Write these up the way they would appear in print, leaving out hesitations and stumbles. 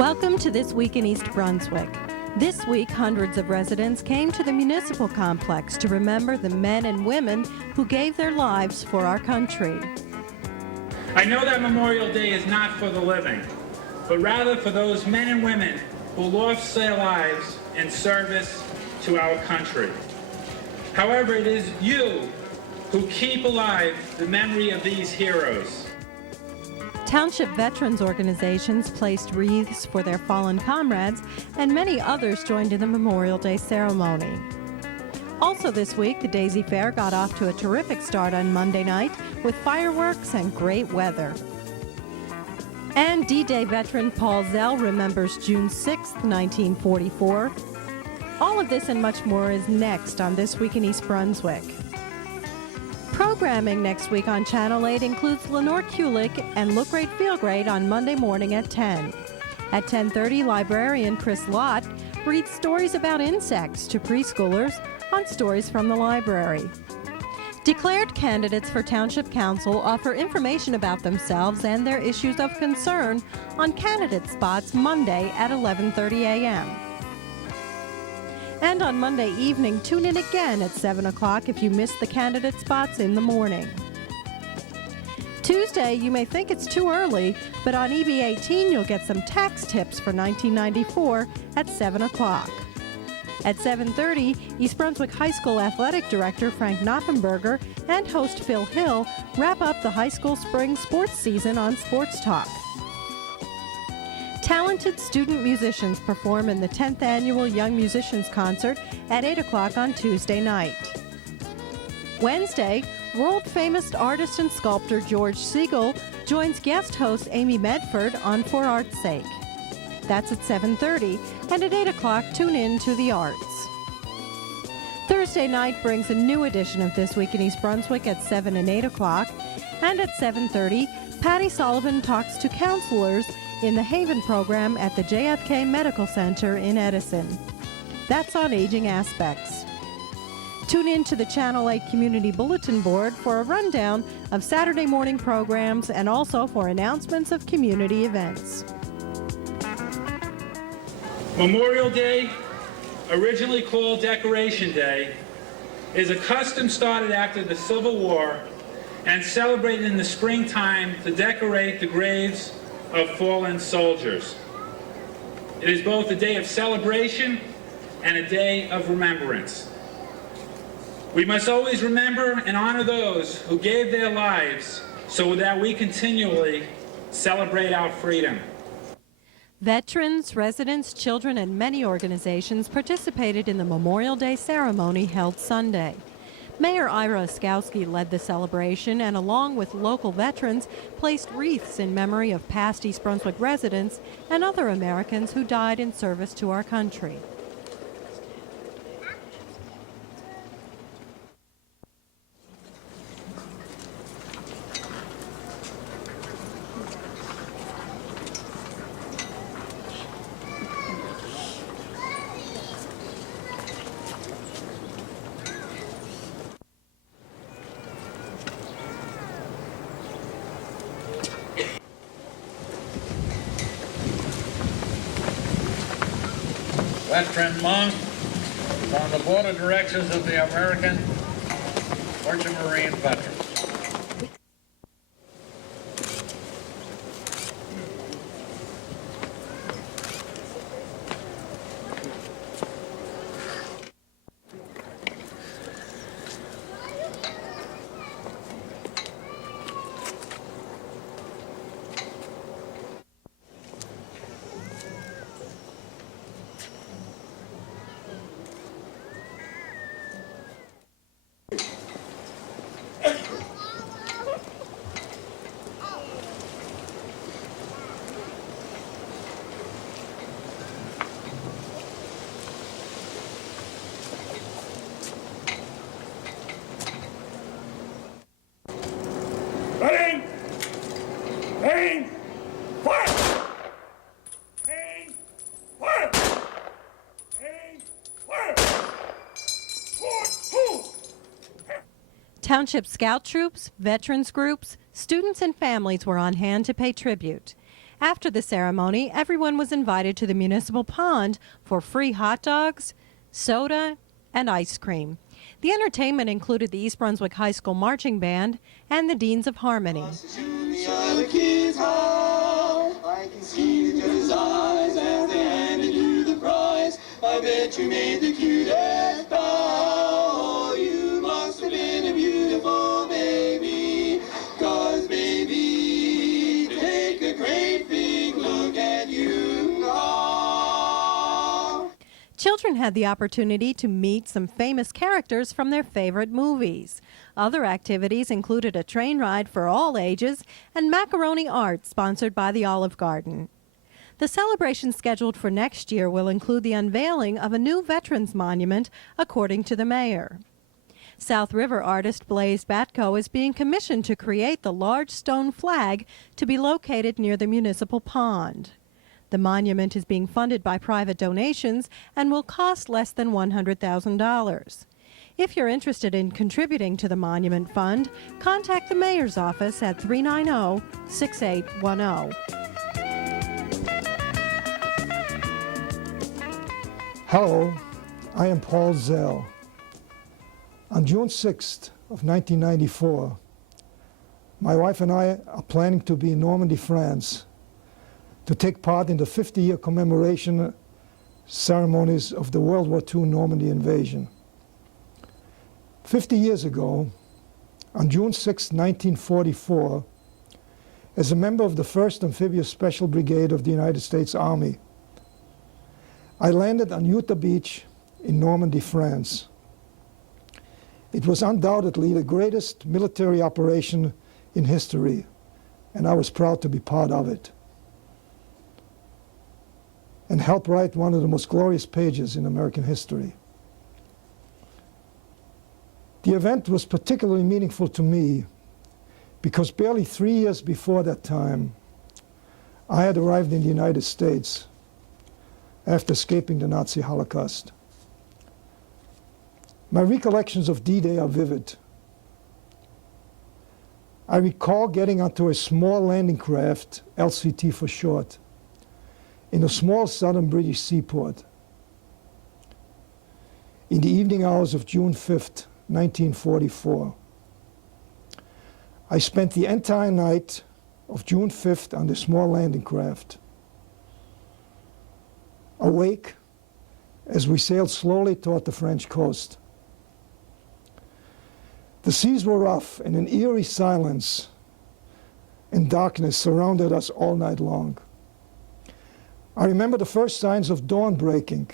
Welcome to This Week in East Brunswick. This week, hundreds of residents came to the municipal complex to remember the men and women who gave their lives for our country. I know that Memorial Day is not for the living, but rather for those men and women who lost their lives in service to our country. However, it is you who keep alive the memory of these heroes. Township veterans organizations placed wreaths for their fallen comrades, and many others joined in the Memorial Day ceremony. Also this week, the Daisy Fair got off to a terrific start on Monday night with fireworks and great weather. And D-Day veteran Paul Zell remembers June 6, 1944. All of this and much more is next on This Week in East Brunswick. Programming next week on Channel 8 includes Lenore Kulik and Look Great Feel Great on Monday morning at 10. At 10:30, librarian Chris Lott reads stories about insects to preschoolers on Stories from the Library. Declared candidates for Township Council offer information about themselves and their issues of concern on candidate spots Monday at 11:30 a.m. And on Monday evening, tune in again at 7 o'clock if you missed the candidate spots in the morning. Tuesday, you may think it's too early, but on EB18 you'll get some tax tips for 1994 at 7 o'clock. At 7:30, East Brunswick High School Athletic Director Frank Knoppenberger and host Phil Hill wrap up the high school spring sports season on Sports Talk. Talented student musicians perform in the 10th Annual Young Musicians Concert at 8 o'clock on Tuesday night. Wednesday, world-famous artist and sculptor George Siegel joins guest host Amy Medford on For Art's Sake. That's at 7:30, and at 8 o'clock, tune in to the arts. Thursday night brings a new edition of This Week in East Brunswick at 7 and 8 o'clock, and at 7:30, Patty Sullivan talks to counselors in the Haven program at the JFK Medical Center in Edison. That's on aging aspects. Tune in to the Channel 8 Community Bulletin Board for a rundown of Saturday morning programs and also for announcements of community events. Memorial Day, originally called Decoration Day, is a custom started after the Civil War and celebrated in the springtime to decorate the graves of fallen soldiers. It is both a day of celebration and a day of remembrance. We must always remember and honor those who gave their lives so that we continually celebrate our freedom. Veterans, residents, children, and many organizations participated in the Memorial Day ceremony held Sunday. Mayor Ira Oskowski led the celebration and, along with local veterans, placed wreaths in memory of past East Brunswick residents and other Americans who died in service to our country. Veteran Monk is on the board of directors of the American Merchant Marine Veterans. Ready? Aim! Fire! Aim! Fire! Aim! Fire! Township scout troops, veterans groups, students and families were on hand to pay tribute. After the ceremony, everyone was invited to the municipal pond for free hot dogs, soda, and ice cream. The entertainment included the East Brunswick High School Marching Band and the Deans of Harmony. I can see the judge's eyes as they handed you the prize. I bet you made the cutest bow. You must have been a beautiful baby. 'Cause baby, take a great big look at you now. Children had the opportunity to meet some famous characters from their favorite movies. Other activities included a train ride for all ages and macaroni art sponsored by the Olive Garden. The celebration scheduled for next year will include the unveiling of a new Veterans Monument, according to the mayor. South River artist Blaise Batko is being commissioned to create the large stone flag to be located near the municipal pond. The monument is being funded by private donations and will cost less than $100,000. If you're interested in contributing to the Monument Fund, contact the Mayor's office at 390-6810. Hello, I am Paul Zell. On June 6th of 1994, my wife and I are planning to be in Normandy, France, to take part in the 50-year commemoration ceremonies of the World War II Normandy invasion. 50 years ago, on June 6, 1944, as a member of the 1st Amphibious Special Brigade of the United States Army, I landed on Utah Beach in Normandy, France. It was undoubtedly the greatest military operation in history, and I was proud to be part of it and help write one of the most glorious pages in American history. The event was particularly meaningful to me because barely 3 years before that time, I had arrived in the United States after escaping the Nazi Holocaust. My recollections of D-Day are vivid. I recall getting onto a small landing craft, LCT for short, in a small southern British seaport. In the evening hours of June 5th, 1944. I spent the entire night of June 5th on the small landing craft, awake as we sailed slowly toward the French coast. The seas were rough and an eerie silence and darkness surrounded us all night long. I remember the first signs of dawn breaking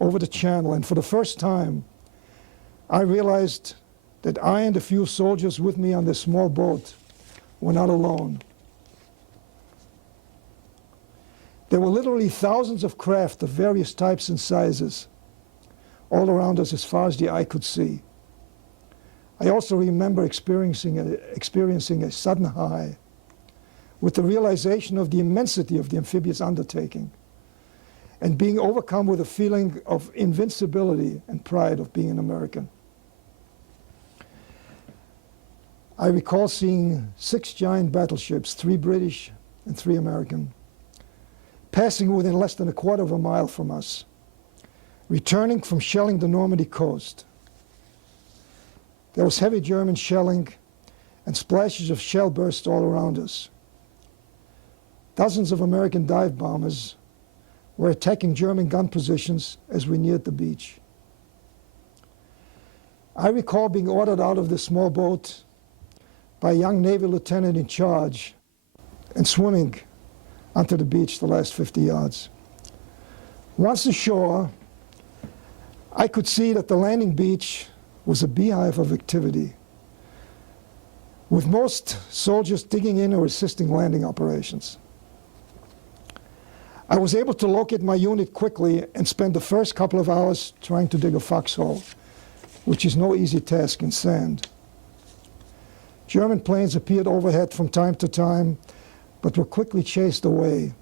over the channel, and for the first time, I realized that I and a few soldiers with me on this small boat were not alone. There were literally thousands of craft of various types and sizes all around us as far as the eye could see. I also remember experiencing a sudden high with the realization of the immensity of the amphibious undertaking and being overcome with a feeling of invincibility and pride of being an American. I recall seeing 6 giant battleships, 3 British and 3 American, passing within less than a quarter of a mile from us, returning from shelling the Normandy coast. There was heavy German shelling and splashes of shell burst all around us. Dozens of American dive bombers were attacking German gun positions as we neared the beach. I recall being ordered out of the small boat by a young Navy lieutenant in charge and swimming onto the beach the last 50 yards. Once ashore, I could see that the landing beach was a beehive of activity, with most soldiers digging in or assisting landing operations. I was able to locate my unit quickly and spend the first couple of hours trying to dig a foxhole, which is no easy task in sand. German planes appeared overhead from time to time, but were quickly chased away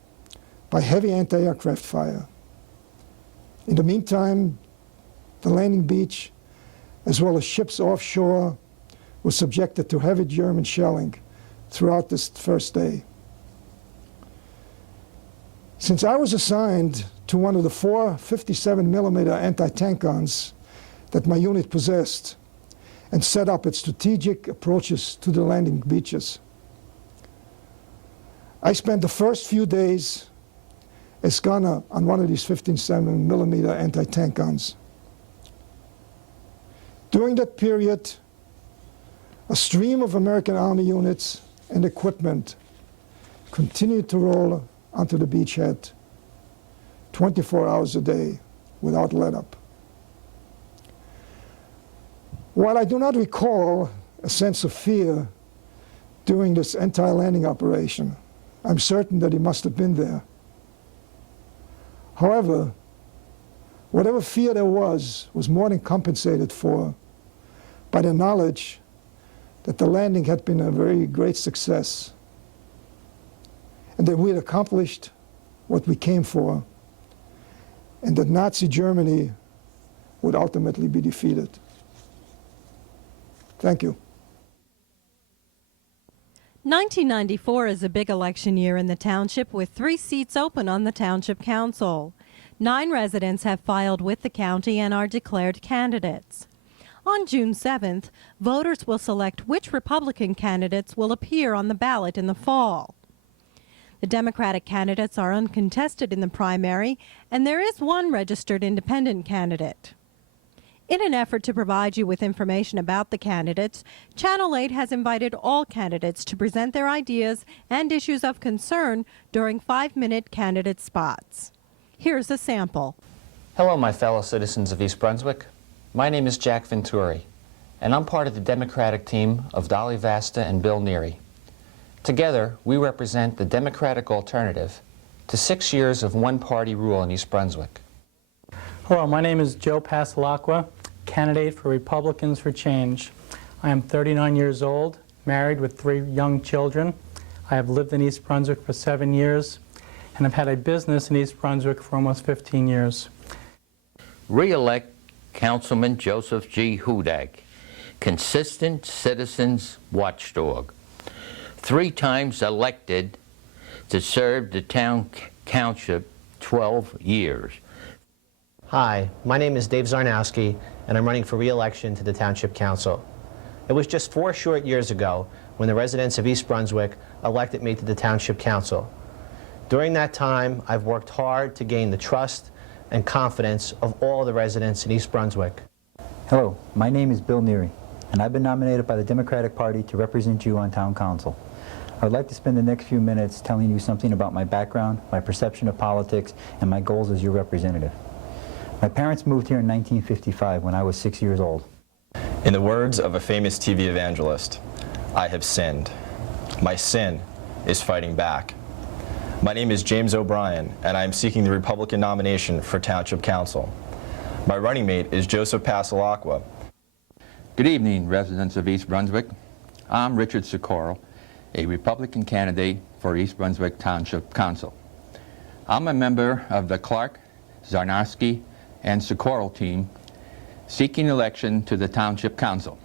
by heavy anti-aircraft fire. In the meantime, the landing beach, as well as ships offshore, was subjected to heavy German shelling throughout this first day. Since I was assigned to one of the 4 57mm anti-tank guns that my unit possessed and set up its strategic approaches to the landing beaches, I spent the first few days as gunner on one of these 57mm anti-tank guns. During that period, a stream of American Army units and equipment continued to roll onto the beachhead 24 hours a day without let-up. While I do not recall a sense of fear during this anti-landing operation, I'm certain that it must have been there. However, whatever fear there was more than compensated for by the knowledge that the landing had been a very great success and that we had accomplished what we came for and that Nazi Germany would ultimately be defeated. Thank you. 1994 is a big election year in the township with 3 seats open on the Township Council. 9 residents have filed with the county and are declared candidates. On June 7th, voters will select which Republican candidates will appear on the ballot in the fall. The Democratic candidates are uncontested in the primary, and there is one registered independent candidate. In an effort to provide you with information about the candidates, Channel 8 has invited all candidates to present their ideas and issues of concern during 5-minute candidate spots. Here's a sample. Hello, my fellow citizens of East Brunswick. My name is Jack Venturi, and I'm part of the Democratic team of Dolly Vasta and Bill Neary. Together, we represent the Democratic alternative to 6 years of one-party rule in East Brunswick. Hello, my name is Joe Pasalacqua, candidate for Republicans for Change. I am 39 years old, married with 3 young children. I have lived in East Brunswick for 7 years, and I've had a business in East Brunswick for almost 15 years. Re-elect Councilman Joseph G. Hudak, consistent citizens watchdog, 3 times elected to serve the township 12 years. Hi, my name is Dave Zarnowski, and I'm running for re-election to the Township Council. It was just 4 short years ago when the residents of East Brunswick elected me to the Township Council. During that time, I've worked hard to gain the trust and confidence of all the residents in East Brunswick. Hello, my name is Bill Neary, and I've been nominated by the Democratic Party to represent you on Town Council. I would like to spend the next few minutes telling you something about my background, my perception of politics, and my goals as your representative. My parents moved here in 1955 when I was 6 years old. In the words of a famous TV evangelist, I have sinned. My sin is fighting back. My name is James O'Brien, and I am seeking the Republican nomination for Township Council. My running mate is Joseph Pasalacqua. Good evening, residents of East Brunswick. I'm Richard Socorro, a Republican candidate for East Brunswick Township Council. I'm a member of the Clark, Zarnowski, and Socorro team seeking election to the Township Council.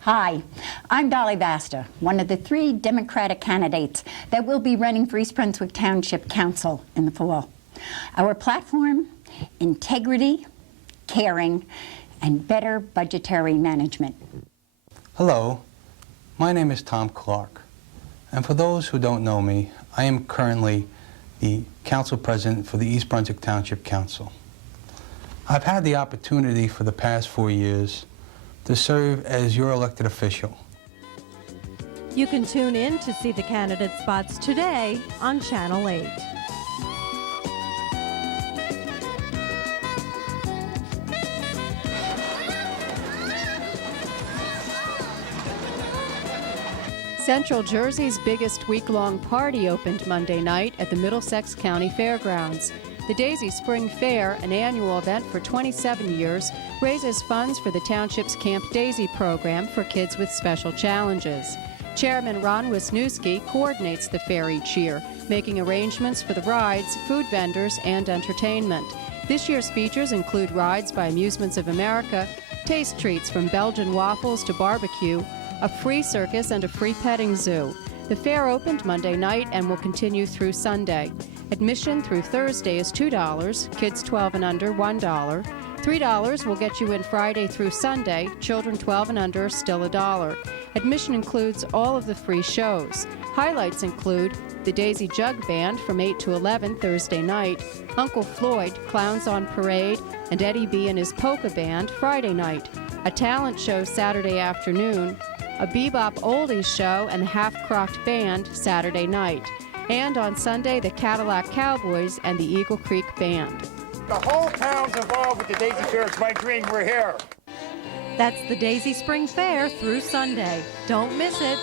Hi, I'm Dolly Vasta, one of the 3 Democratic candidates that will be running for East Brunswick Township Council in the fall. Our platform, integrity, caring, and better budgetary management. Hello, my name is Tom Clark, and for those who don't know me, I am currently the council president for the East Brunswick Township Council. I've had the opportunity for the past 4 years to serve as your elected official. You can tune in to see the candidate spots today on Channel 8. Central Jersey's biggest week-long party opened Monday night at the Middlesex County Fairgrounds. The Daisy Spring Fair, an annual event for 27 years, raises funds for the township's Camp Daisy program for kids with special challenges. Chairman Ron Wisniewski coordinates the fair each year, making arrangements for the rides, food vendors, and entertainment. This year's features include rides by Amusements of America, taste treats from Belgian waffles to barbecue, a free circus, and a free petting zoo. The fair opened Monday night and will continue through Sunday. Admission through Thursday is $2, kids 12 and under $1. $3 will get you in Friday through Sunday. Children 12 and under still $1. Admission includes all of the free shows. Highlights include the Daisy Jug Band from 8 to 11 Thursday night, Uncle Floyd, Clowns on Parade, and Eddie B. and his polka band Friday night, a talent show Saturday afternoon, a bebop oldies show and the Half-Crocked Band Saturday night, and on Sunday the Cadillac Cowboys and the Eagle Creek Band. The whole town's involved with the Daisy Fair. It's my dream. We're here. That's the Daisy Spring Fair through Sunday. Don't miss it.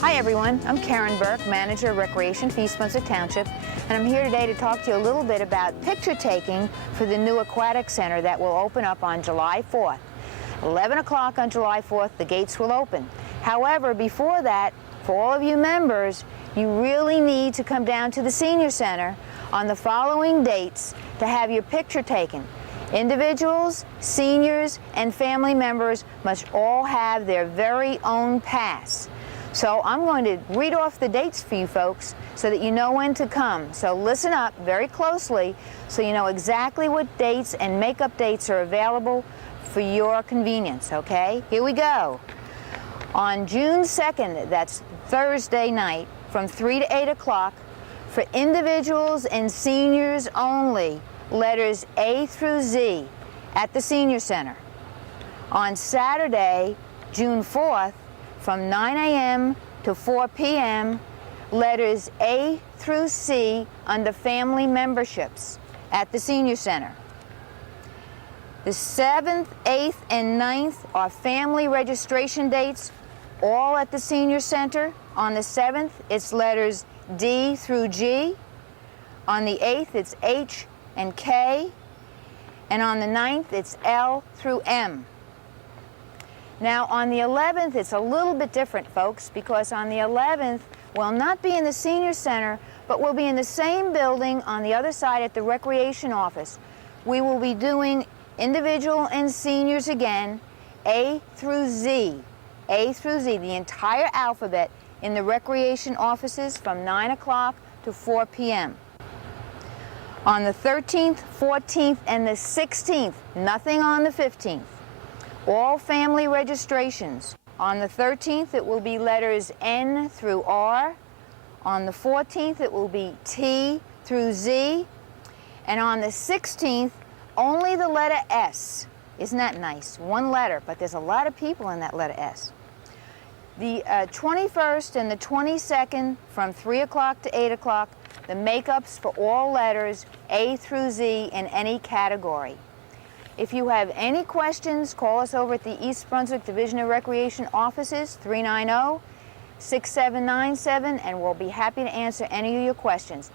Hi everyone, I'm Karen Burke, Manager of Recreation for East Brunswick Township, and I'm here today to talk to you a little bit about picture taking for the new Aquatic Center that will open up on July 4th. 11 o'clock on July 4th, the gates will open. However, before that, for all of you members, you really need to come down to the Senior Center on the following dates to have your picture taken. Individuals, seniors, and family members must all have their very own pass. So I'm going to read off the dates for you folks so that you know when to come. So listen up very closely so you know exactly what dates and makeup dates are available for your convenience, okay? Here we go. On June 2nd, that's Thursday night, from 3 to 8 o'clock, for individuals and seniors only, letters A through Z at the Senior Center. On Saturday, June 4th, from 9 a.m. to 4 p.m., letters A through C under family memberships at the Senior Center. The 7th, 8th, and 9th are family registration dates, all at the Senior Center. On the 7th, it's letters D through G. On the 8th, it's H and K. And on the 9th, it's L through M. Now, on the 11th, it's a little bit different, folks, because on the 11th, we'll not be in the Senior Center, but we'll be in the same building on the other side at the Recreation Office. We will be doing individual and seniors again, A through Z. A through Z, the entire alphabet in the Recreation Offices from 9 o'clock to 4 p.m. On the 13th, 14th, and the 16th, nothing on the 15th. All family registrations. On the 13th, it will be letters N through R. On the 14th, it will be T through Z. And on the 16th, only the letter S. Isn't that nice? One letter, but there's a lot of people in that letter S. The 21st and the 22nd, from 3 o'clock to 8 o'clock, the makeups for all letters A through Z in any category. If you have any questions, call us over at the East Brunswick Division of Recreation offices, 390-6797, and we'll be happy to answer any of your questions.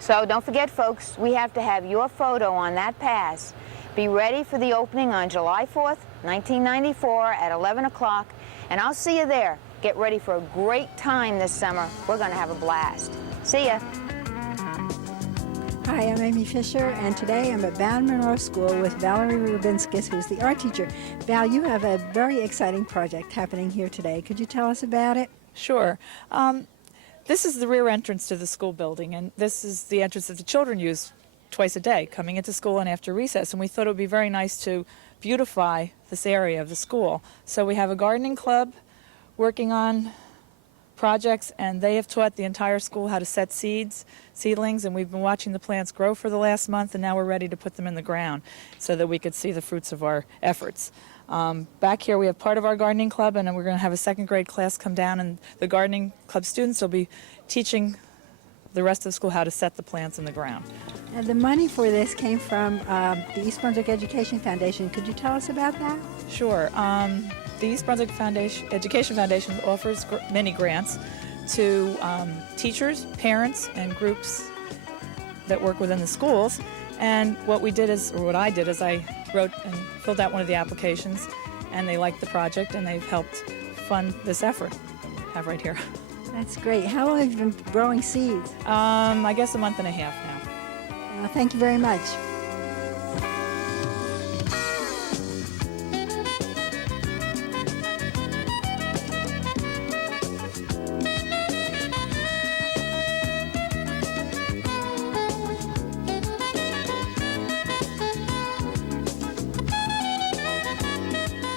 So don't forget, folks, we have to have your photo on that pass. Be ready for the opening on July 4th, 1994 at 11 o'clock, and I'll see you there. Get ready for a great time this summer. We're going to have a blast. See ya. Hi, I'm Amy Fisher, and today I'm at Bowne Munro School with Valerie Rubinskis, who's the art teacher. Val, you have a very exciting project happening here today. Could you tell us about it? Sure. This is the rear entrance to the school building, and this is the entrance that the children use twice a day, coming into school and after recess, and we thought it would be very nice to beautify this area of the school. So we have a gardening club working on projects, and they have taught the entire school how to set seedlings, and we've been watching the plants grow for the last month, and now we're ready to put them in the ground so that we could see the fruits of our efforts. Back here we have part of our gardening club, and then we're going to have a second grade class come down, and the gardening club students will be teaching the rest of the school how to set the plants in the ground. And the money for this came from the East Brunswick Education Foundation. Could you tell us about that? Sure. The East Brunswick Education Foundation offers many grants to teachers, parents, and groups that work within the schools. And what I did is I wrote and filled out one of the applications, and they liked the project, and they've helped fund this effort I have right here. That's great. How long have you been growing seeds? I guess a month and a half now. Thank you very much.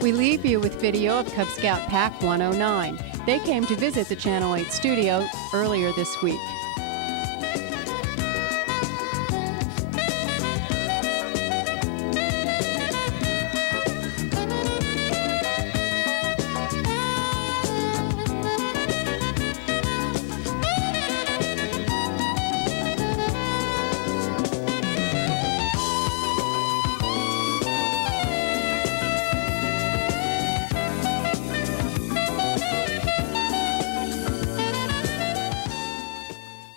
We leave you with video of Cub Scout Pack 109. They came to visit the Channel 8 studio earlier this week.